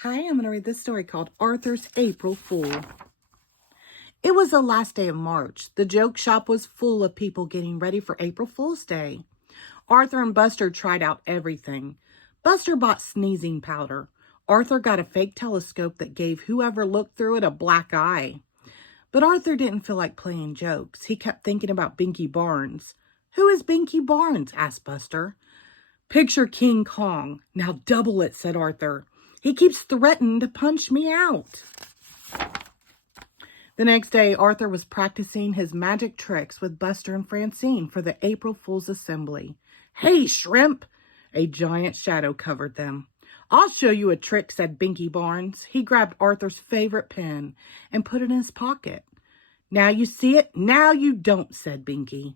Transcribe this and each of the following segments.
Hi, I'm going to read this story called Arthur's April Fool. It was the last day of March. The joke shop was full of people getting ready for April Fool's Day. Arthur and Buster tried out everything. Buster bought sneezing powder. Arthur got a fake telescope that gave whoever looked through it a black eye. But Arthur didn't feel like playing jokes. He kept thinking about Binky Barnes. "Who is Binky Barnes?" asked Buster. "Picture King Kong. Now double it," said Arthur. "He keeps threatening to punch me out." The next day, Arthur was practicing his magic tricks with Buster and Francine for the April Fool's Assembly. "Hey, shrimp!" A giant shadow covered them. "I'll show you a trick," said Binky Barnes. He grabbed Arthur's favorite pen and put it in his pocket. "Now you see it, now you don't," said Binky.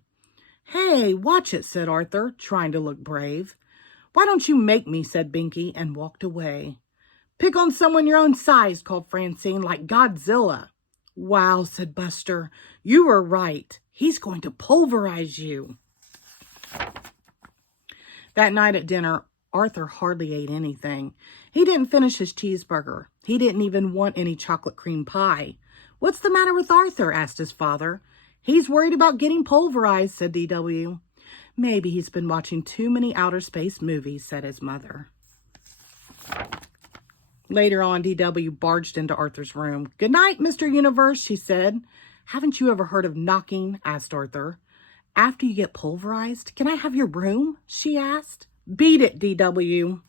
"Hey, watch it," said Arthur, trying to look brave. "Why don't you make me?" said Binky, and walked away. "Pick on someone your own size," called Francine, "like Godzilla." "Wow," said Buster, "you were right. He's going to pulverize you." That night at dinner, Arthur hardly ate anything. He didn't finish his cheeseburger. He didn't even want any chocolate cream pie. "What's the matter with Arthur?" asked his father. "He's worried about getting pulverized," said DW. "Maybe he's been watching too many outer space movies," said his mother. Later on, DW barged into Arthur's room. "Good night, Mr. Universe," she said. "Haven't you ever heard of knocking?" asked Arthur. "After you get pulverized, can I have your room?" she asked. "Beat it, DW."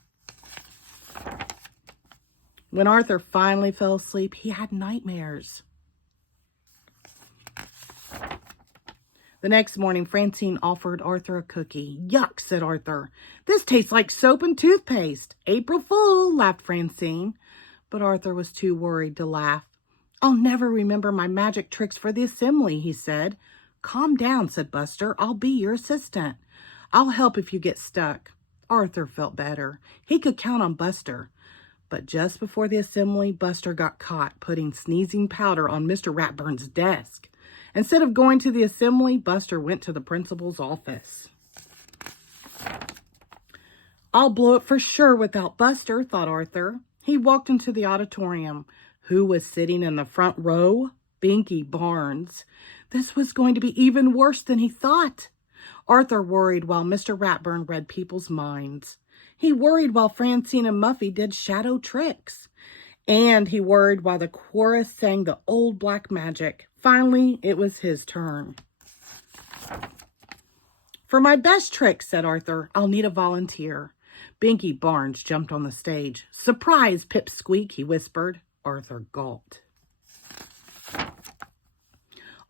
When Arthur finally fell asleep, he had nightmares. The next morning, Francine offered Arthur a cookie. "Yuck," said Arthur. "This tastes like soap and toothpaste." "April Fool," laughed Francine. But Arthur was too worried to laugh. "I'll never remember my magic tricks for the assembly," he said. "Calm down," said Buster. "I'll be your assistant. I'll help if you get stuck." Arthur felt better. He could count on Buster. But just before the assembly, Buster got caught putting sneezing powder on Mr. Ratburn's desk. Instead of going to the assembly, Buster went to the principal's office. "I'll blow it for sure without Buster," thought Arthur. He walked into the auditorium. Who was sitting in the front row? Binky Barnes. This was going to be even worse than he thought. Arthur worried while Mr. Ratburn read people's minds. He worried while Francine and Muffy did shadow tricks. And he worried while the chorus sang the old black magic. Finally, it was his turn. "For my best trick," said Arthur, "I'll need a volunteer." Binky Barnes jumped on the stage. "Surprise, Pipsqueak," he whispered. Arthur gulped.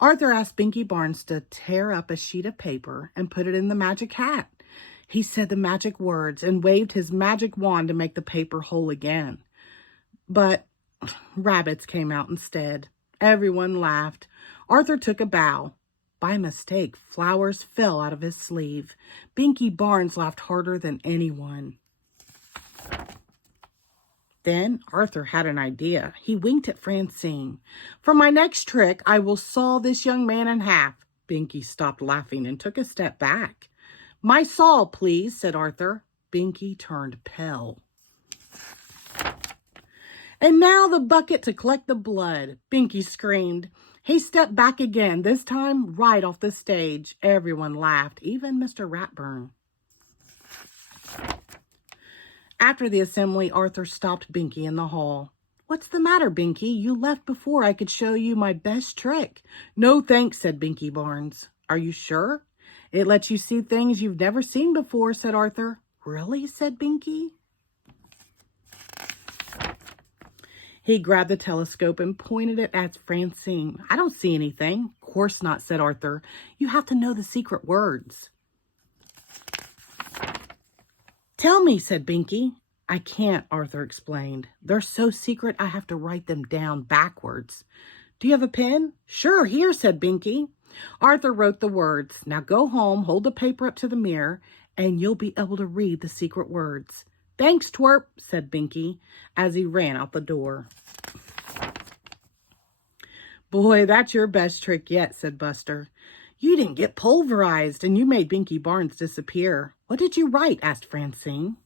Arthur asked Binky Barnes to tear up a sheet of paper and put it in the magic hat. He said the magic words and waved his magic wand to make the paper whole again. But rabbits came out instead. Everyone laughed. Arthur took a bow. By mistake, flowers fell out of his sleeve. Binky Barnes laughed harder than anyone. Then Arthur had an idea. He winked at Francine. "For my next trick, I will saw this young man in half." Binky stopped laughing and took a step back. "My saw, please," said Arthur. Binky turned pale. "And now the bucket to collect the blood," Binky screamed. He stepped back again, this time right off the stage. Everyone laughed, even Mr. Ratburn. After the assembly, Arthur stopped Binky in the hall. "What's the matter, Binky? You left before I could show you my best trick." "No thanks," said Binky Barnes. "Are you sure? It lets you see things you've never seen before," said Arthur. "Really?" said Binky. He grabbed the telescope and pointed it at Francine. "I don't see anything." "Course not," said Arthur. "You have to know the secret words." "Tell me," said Binky. "I can't," Arthur explained. "They're so secret I have to write them down backwards." "Do you have a pen?" "Sure, here," said Binky. Arthur wrote the words. "Now go home, hold the paper up to the mirror, and you'll be able to read the secret words." "Thanks, twerp," said Binky as he ran out the door. "Boy, that's your best trick yet," said Buster. "You didn't get pulverized, and you made Binky Barnes disappear." "What did you write?" asked Francine.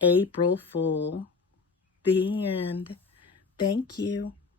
April Fool. The end. Thank you.